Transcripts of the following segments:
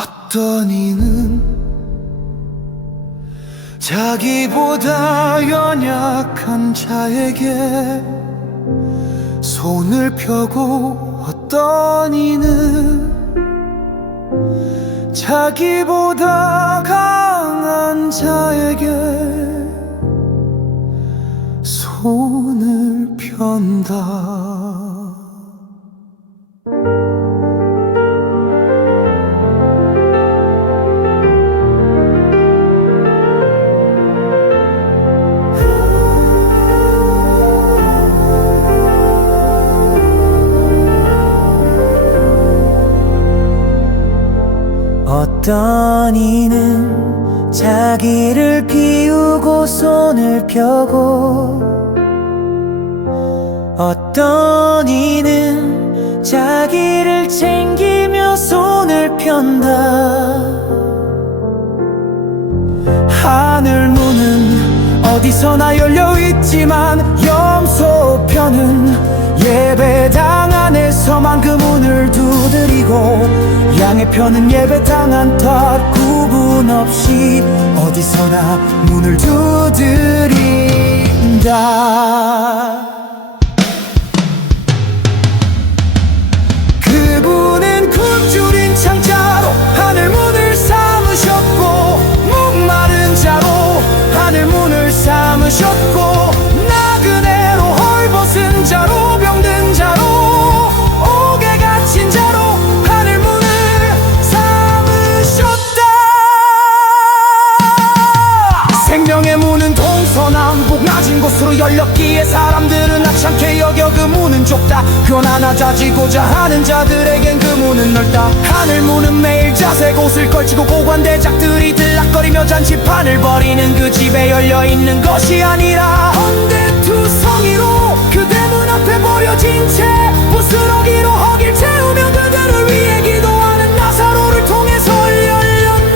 어떤 이는 자기보다 연약한 자에게 손을 펴고, 어떤 이는 자기보다 강한 자에게 손을 편다. 어떤 이는 자기를 비우고 손을 펴고, 어떤 이는 자기를 챙기며 손을 편다. 하늘 문은 어디서나 열려있지만 염소편은 예배당 안에서만 그 문을 두드리고, 양의 편은 예배당한 탓 구분 없이 어디서나 문을 두드린다. 그분은 굶주린 창자로 하늘 문을 삼으셨고, 목마른 자로 하늘 문을 삼으셨고, 나그네로 헐벗은 자로 병든 자로 옥에 갇힌 자로 하늘 문을 삼으셨다. 생명의 문은 동서남북 낮은 곳으로 열렸기에 사람들은 하찮게 여겨 그 문은 좁다. 그러나 낮아지고자 하는 자들에겐 그 문은 넓다. 하늘 문은 매일 자색 옷을 걸치고 고관대작들이 들락거리며 잔치판을 벌이는 그 집에 열려있는 것이 아니라 헌데투성이로 그 대문 앞에 버려진 채 부스러기로 허기를 채우며 그들을 위해 기도하는 나사로를 통해서 열렸네.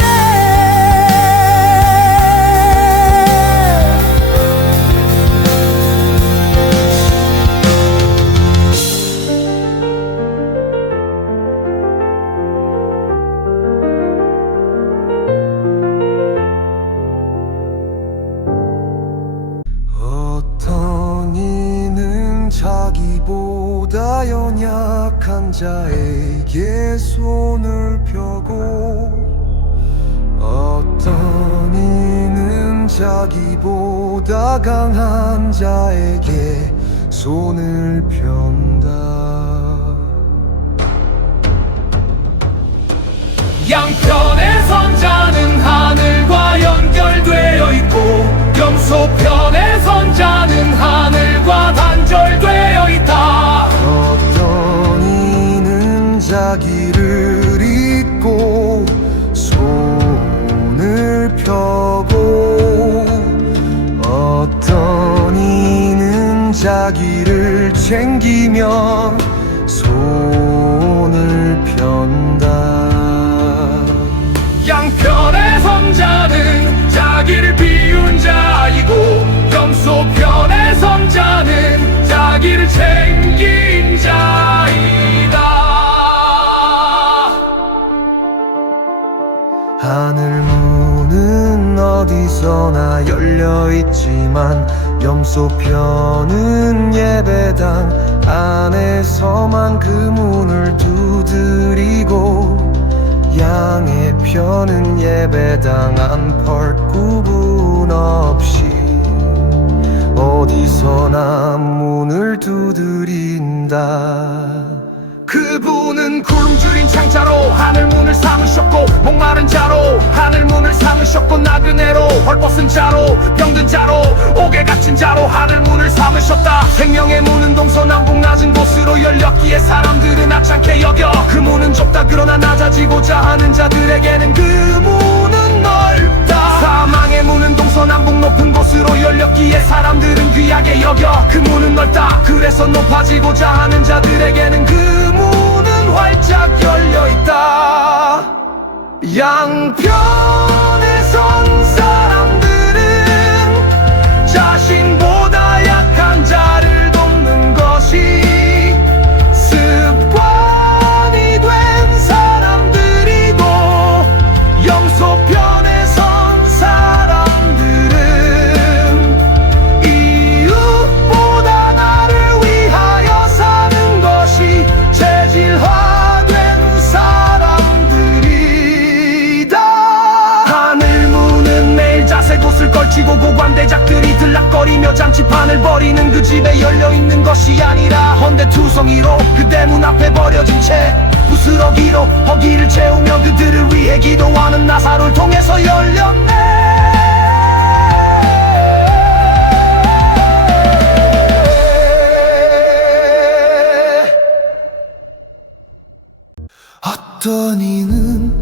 어떤 이는 자기보다 연약한 자에게 손을 펴고, 어떤 이는 자기보다 강한 자에게 손을 편다. 양편의 선자는 하늘과 연결되어 있고, 염소편의 선자는 하늘과 단절되어 있다. 어떤 이는 자기를 잊고 손을 펴고, 어떤 이는 자기를 챙기며 손을 편다. 양편의 선자는 자기를 비운 자이고, 염소편의 선자는 자기를 챙긴 자이다. 하늘 문은 어디서나 열려있지만 염소편은 예배당 안에서만 그 문을 두드리고, 양의 편은 예배당 안팎 구분 없이 어디서나 문을 두드린다. 그분은 굶주린 창자로 하늘 문을 삼으셨고, 목마른 자로 하늘 문을 삼으셨고, 나그네로 헐벗은 자로 병든 자로 옥에 갇힌 자로 하늘 문을 삼으셨다. 생명의 문은 동서남북 낮은 곳으로 열렸기에 사람들은 하찮게 여겨 그 문은 좁다. 그러나 낮아지고자 하는 자들에게는 그 문은 넓다. 사망의 문은 동서남북 높은 곳으로 열렸기에 사람들은 귀하게 여겨 그 문은 넓다. 그래서 높아지고자 하는 자들에게는 그 문은 활짝 열려있다. 양편에 선 사람들은 자신보다 약한 자를 돕는 것이 습관이 된 사람들이고, 닥닥거리며 잔치판을 벌이는 그 집에 열려있는 것이 아니라 헌데투성이로 그대 문 앞에 버려진 채 부스러기로 허기를 채우며 그들을 위해 기도하는 나사로를 통해서 열렸네. 어떤 이는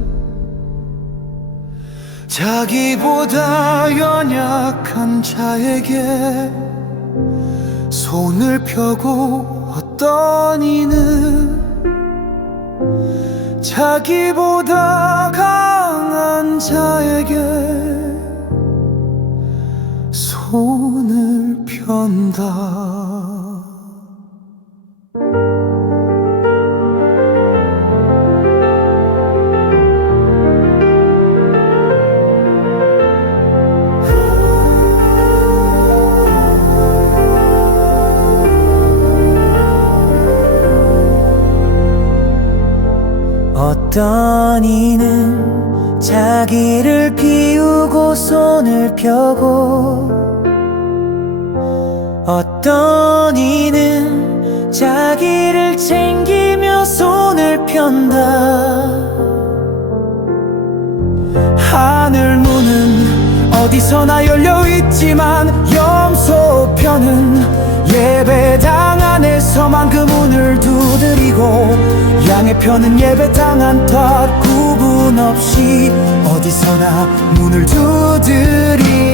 자기보다 연약한 자에게 손을 펴고 어떤 이는 자기보다 강한 자에게 손을 편다. 어떤 이는 자기를 비우고 손을 펴고 어떤 이는 자기를 챙기며 손을 편다. 하늘 문은 어디서나 열려있지만 염소편은 예배당 안에서만 그 문을 두드리고 양의 편은 예배당 안팎 구분 없이 어디서나 문을 두드린다.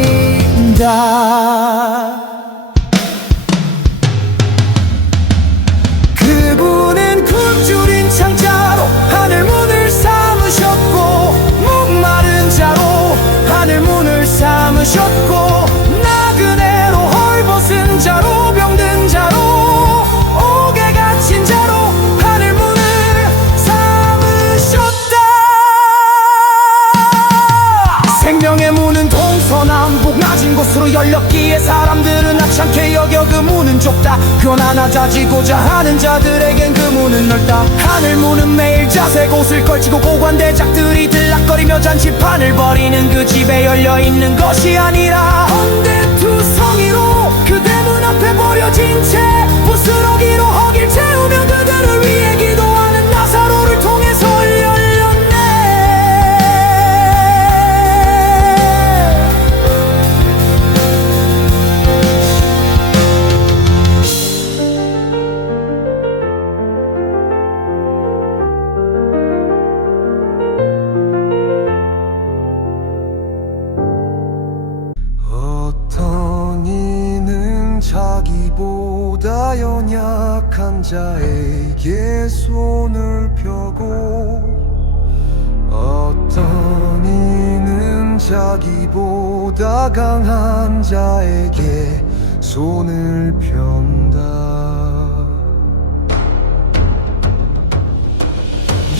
그분은 굶주린 창자로 하늘 문을 삼으셨고 목마른 자로 하늘 문을 삼으셨고 나그네로 헐벗은 자로 병든 자로 옥에 갇힌 자로 하늘 문을 삼으셨다. 생명의 문은 동서남북 낮은 곳으로 열렸기에 사람들은 하찮게 여겨 그 문은 좁다. 그러나 낮아지고자 하는 자들에겐 그 문은 넓다. 하늘 문은 매일 자색 옷을 걸치고 고관대작들이 들락거리며 잔치판을 벌이는 그 집에 열려있는 것이 아니라 헌데투성이로 그대 문 앞에 버려진 채 부스러기로 허기를 채우며 그들을 위해 기도하는 나사로를 통해서 열렸네. 어떤 이는 자기보다 연약한 자에게 손을 펴고 어떤 이는 자기보다 강한 자에게 손을 편다.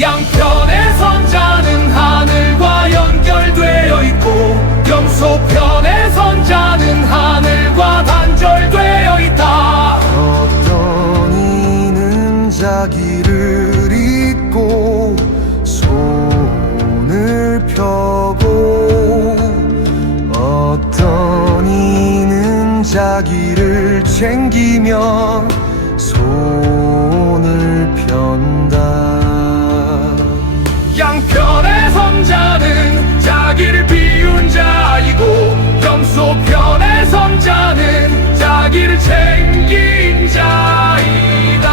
양편의 선자는 하늘과 연결되어 있고 염소편의 선자는 하늘과 단절되어 있다. 어떤 이는 자기를 잊고 손을 펴고 어떤 이는 자기를 챙기며 손을 편다. 양편의 선자는 자기를 비운 자이고 염소편의 선자는 자기를 챙긴 자이다.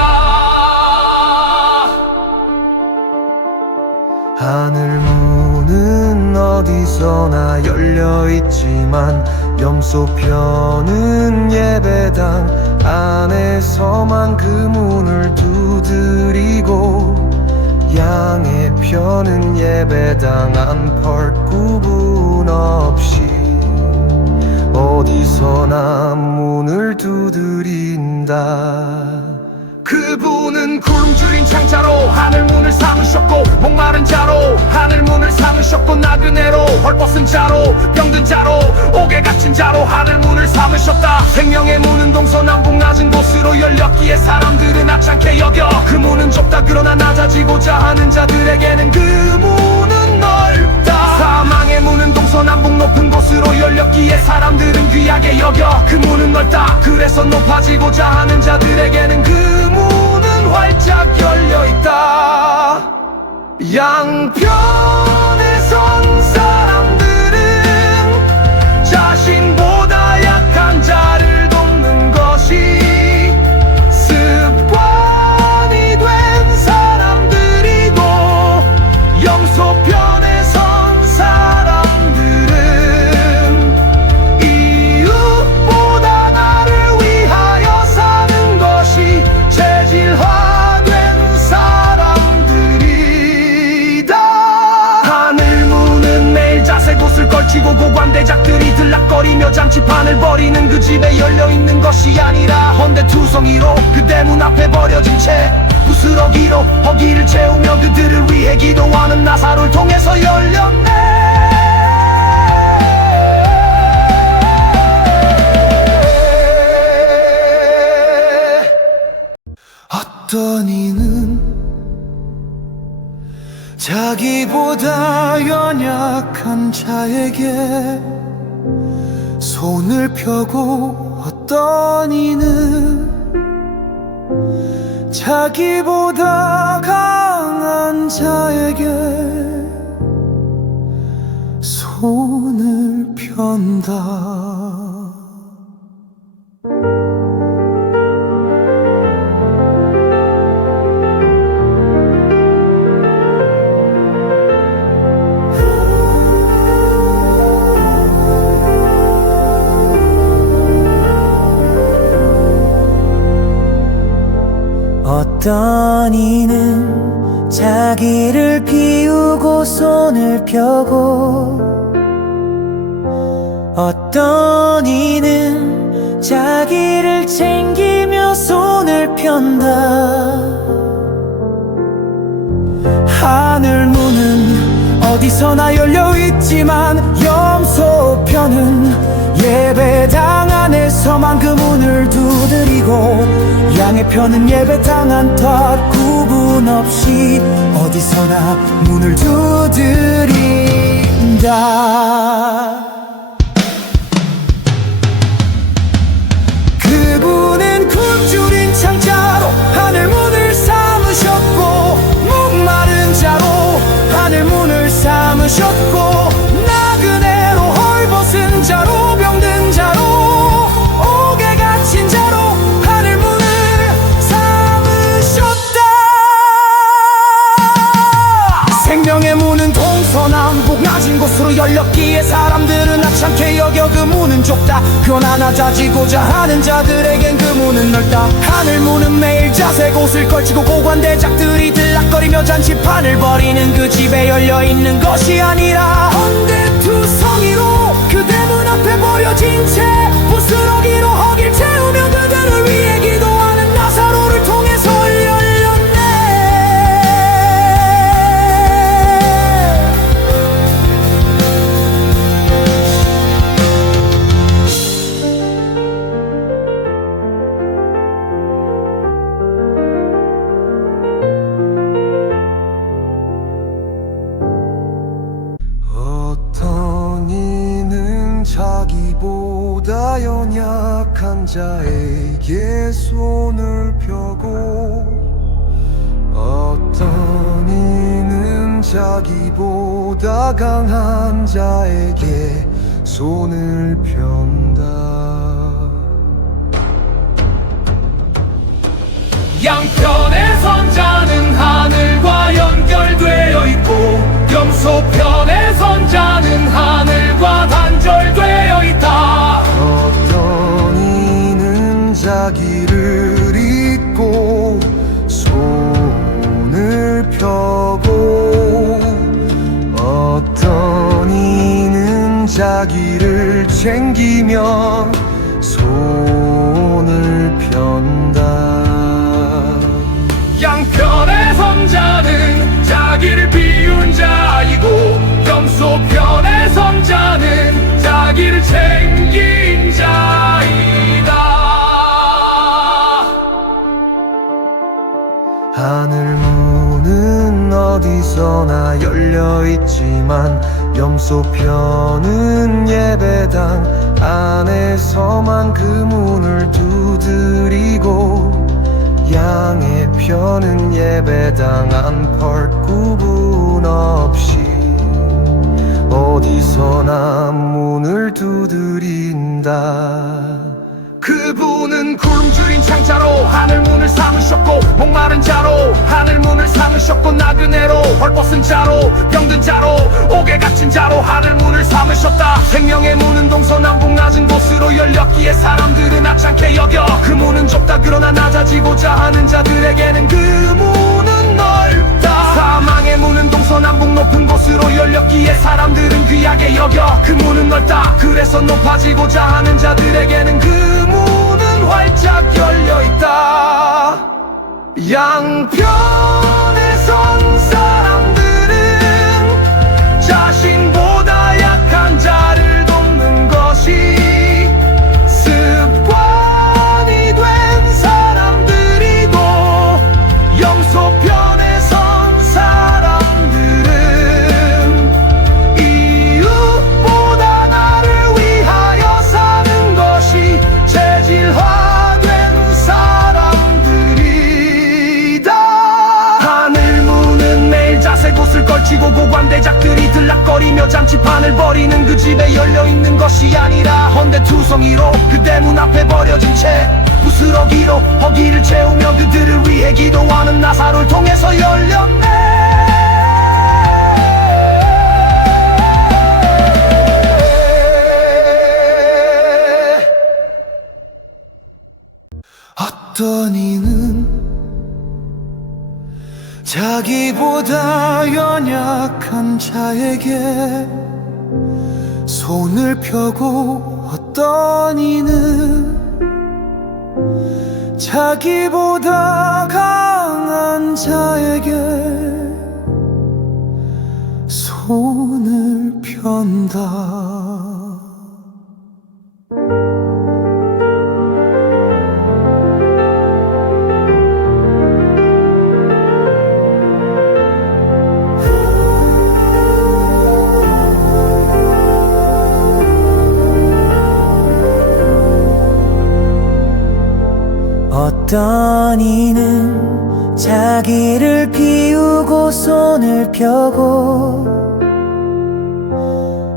하늘 문은 어디서나 열려있지만 염소편은 예배당 안에서만 그 문을 두드리고 양의 편은 예배당 안팎 구분 없이 어디서나 문을 두드린다. 그분은 굶주린 창자로 하늘 문을 삼으셨고 목마른 자로 하늘 문을 삼으셨고 나그네로 헐벗은 자로 병든 자로 옥에 갇힌 자로 하늘 문을 삼으셨다. 생명의 문은 동서남북 낮은 곳으로 열렸기에 사람들은 하찮게 여겨 그 문은 좁다. 그러나 낮아지고자 하는 자들에게는 그 문은 넓다. 사망의 문은 동서남북 높은 곳으로 열렸기에 사람들은 귀하게 여겨 그 문은 넓다. 양편에 선 사람들은 자신보다 약한 자를 돕는 것이 습관이 된 사람들이고, 염소편에 선 사람들은 이웃보다 나를 위하여 사는 것이 체질화된 사람들이다. 하늘 무는 매일 자색 옷을 걸치고 고관대작들이 들락거리며 잔치판을 벌이는 그 집에 열려있는 것이 아니라 헌데투성이로 그대 문 앞에 버려진 채 부스러기로 허기를 채우며 그들을 위해 기도하는 나사로를 통해서 열렸네. 어떤 이는 자기보다 연약한 자에게 손을 펴고, 어떤 이는 자기보다 강한 자에게 손을 편다. 어떤 이는 자기를 비우고 손을 펴고, 어떤 이는 자기를 챙기며 손을 편다. 하늘 문은 어디서나 열려있지만 염소편은 예배당 안에서만 그 문을 두드리고, 양의 편은 예배당한 탓 구분 없이 어디서나 문을 두드린다. 그분은 굶주린 창자로 하늘 문을 삼으셨고, 목마른 자로 하늘 문을 삼으셨고, 나그네로 헐벗은 자로 병든 자로 옥에 갇힌 자로 하늘 문을 삼으셨다. 생명의 문은 동서남북 낮은 곳으로 열렸기에 사람들은 하찮게 여겨 그 문은 좁다. 그러나 낮아지고자 하는 자들에겐 그 문은 넓다. 하늘 문은 매일 자색 옷을 걸치고 고관대작들이 들락거리며 잔치판을 벌이는 그 집에 열려있는 것이 아니라 헌데투성이로 그대 문 앞에 버려진 채 부스러기로 허기를 채우며 그들을 위해 기도하는 나사로를 통해서 열렸네. 어떤 이는 자기보다 연약한 자에게 손을 펴고, 어떤 이는 자기보다 강한 자에게 손을 편다. 양편의 선자는 하늘과 연결되어 있고, 염소편의 선자는 하늘과 단절되어 있다. 어떤 이는 자기를 잊고 손을 펴고, 어떤 이는 자기를 챙기며 손을 편다. 양편의 선자는 자기를 비운 자이고, 염소편의 선자는 자기를 챙긴 자이다. 하늘 문은 어디서나 열려있지만 염소편은 예배당 안에서만 그 문을 두드리고, 양의 편은 예배당 안팎 구분 구분 없이 어디서나 문을 두드린다. 그분은 구름줄인 창자로 하늘문을 삼으셨고, 목마른 자로 하늘문을 삼으셨고, 나그네로 헐벗은 자로 병든 자로 옥에 갇힌 자로 하늘문을 삼으셨다. 생명의 문은 동서남북 낮은 곳으로 열렸기에 사람들은 하찮게 여겨 그 문은 좁다. 그러나 낮아지고자 하는 자들에게는 그 문은 넓다. 사망의 문은 동서남북 높은 곳으로 열렸기에 사람들은 귀하게 여겨 그 문은 넓다. 그래서 높아지고자 하는 자들에게는 그 문은 활짝 열려있다. 양편에 선 사람들은 자신보다 약한 자를 돕는 것이 습관이 된 사람들이고, 염소편에 선 사람들은 이웃보다 나를 위하여 사는 것이 체질화된 사람들이다. 하늘문은 매일 자색 옷을 걸치고 고관대작들이 들락거리며 잔치판을 벌이는 그 집에 열려있는 것이 아니라 헌데투성이로 그대 문 앞에 버려진 채 부스러기로 허기를 채우며 그들을 위해 기도하는 나사로를 통해서 열렸네. 어떤 이는 자기보다 연약한 자에게 손을 펴고, 어떤 이는 자기보다 강한 자에게 손을 편다. 어떤 이는 자기를 비우고 손을 펴고,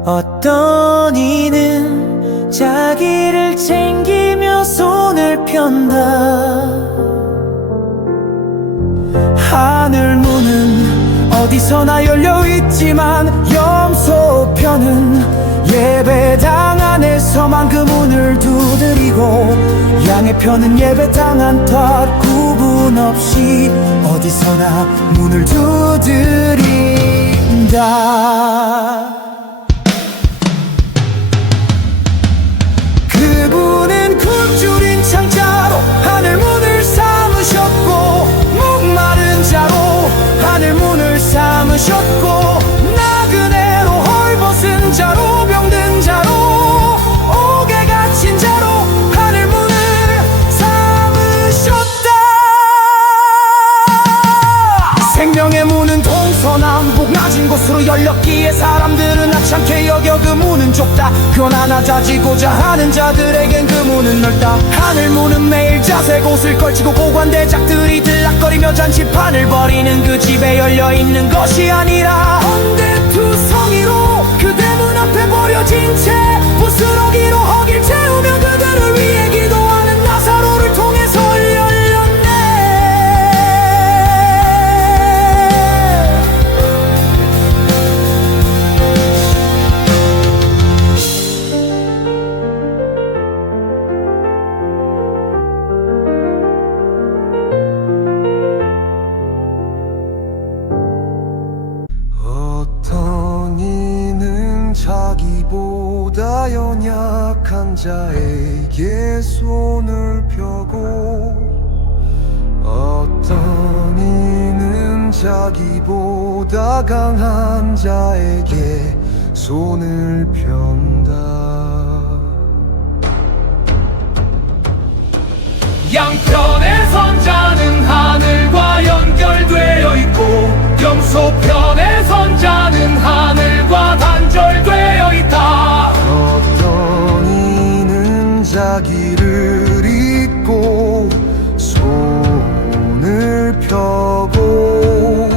어떤 이는 자기를 챙기며 손을 편다. 하늘문은 어디서나 열려있지만 염소편은 예배당 안에서만 그 문을 두드리고, 양의 편은 예배당한 탓 구분 없이 어디서나 문을 두드린다. 그분은 굶주린 창자로 하늘문을 삼으셨고, 목마른 자로 하늘문을 삼으셨고, 나그네로 헐벗은 자로 병든 자로 옥에 갇힌 자로 하늘문을 삼으셨다. 생명의 문은 동서남북 낮은 곳으로 열렸기에 사람들은 하찮게 여겨 그 문은 좁다. 그러나 낮아지고자 하는 자들에겐 그 문은 넓다. 하늘문은 매일 자색 옷을 걸치고 고관대작들이 들락거리며 잔치판을 벌이는 그 집에 열려있는 것이 아니라 헌데투성이로 그대 문 앞에 버려진 채 부스러기로 허기를 채우며 그들을 위해 기도하는 나사로를 통해서 열렸네. 어떤 이는 자기보다 연약한 자에게 손을 펴고, 어떤 이는 자기보다 강한 자에게 손을 편다. 양편의 선자는 하늘과 연결되어 있고, 염소편의 선자는 하늘과 단절되어 있다. 어떤 이는 자기를 잊고 손을 펴고,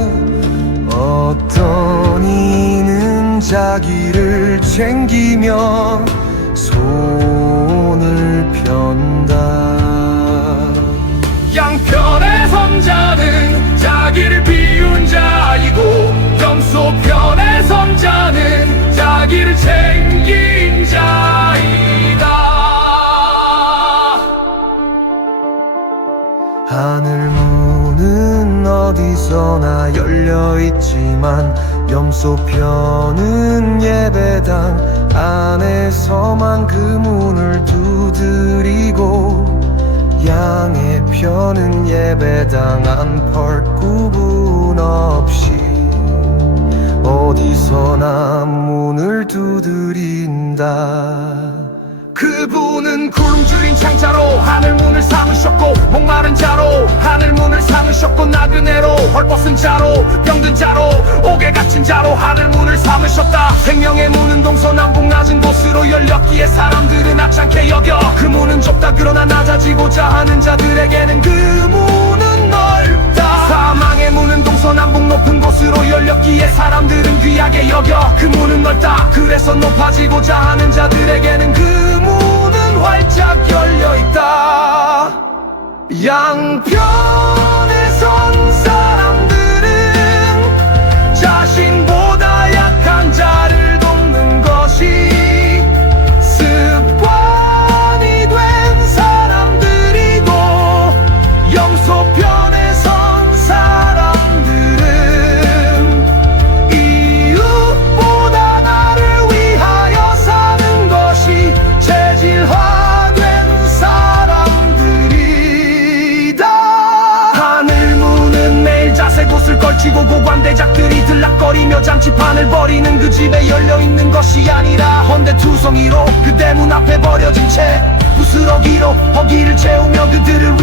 어떤 자기를 챙기며 손을 편다. 양편의 선자는 자기를 비운 자이고 염소편의 선자는 자기를 챙긴 자이다. 하늘 문은 어디서나 열려있지만 염소편은 예배당 안에서만 그 문을 두드리고 양의 편은 예배당 안팎 구분 없이 어디서나 문을 두드린다. 그분은 굶주린 창자로 하늘 문을 삼으셨고 목마른 자로 하늘 문을 삼으셨고 나그네로 헐벗은 자로 병든 자로 옥에 갇힌 자로 하늘 문을 삼으셨다. 생명의 문은 동서남북 낮은 곳으로 열렸기에 사람들은 하찮게 여겨 그 문은 좁다. 그러나 낮아지고자 하는 자들에게는 그 문은 넓다. 사망의 문은 동서남북 높은 곳으로 열렸기에 사람들은 귀하게 여겨 그 문은 넓다. 그래서 높아지고자 하는 자들에게는 그 문은 활짝 열려있다. 양편에 선 사람들은 자신보다 약한 자를 돕는 것이 습관이 된 사람들이고 염소편에 선 사람들은 이웃보다 나를 위하여 사는 것이 체질화된 사람들이다. 하늘 문은 매일 자색 옷을 걸치고 고관대작들이 들락거리며 잔치판을 벌이는 그 집에 열려있는 것이 아니라 헌데투성이로 그대 문 앞에 버려진 채 부스러기로 허기를 채우며 그들을